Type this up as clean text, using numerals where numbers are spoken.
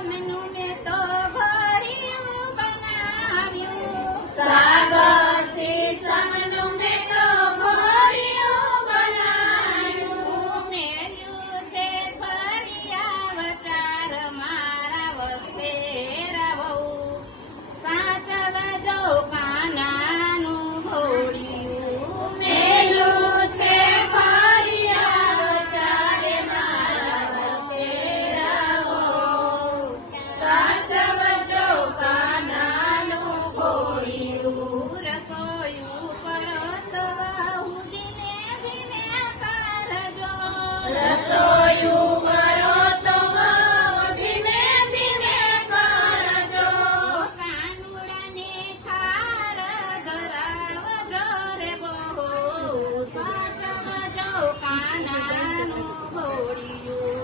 સીસમનું મેં તો ઘોડિયું બનાવ્યું. સાગર સીસમનું મેં તો ઘોડિયું બનાવ્યું. મેલ્યું છે ફળિયા વચાર મારા વસ્તે રહો. સાચવજો કાનાનું ઘોડિયું. મેલું છે ફળિયા વચારે મારા વસેરાઓ. સાચવજો કાનાનું ઘોડિયું. રસોયું કરો તો બહુ ધીમે ધીમે કરજો. રસોયું કરો તો બહુ ધીમે ધીમે કરજો. કાનુડાને ખાર ધરાવજો રે બહુ. સાચવજો કાનાનું ઘોડિયું.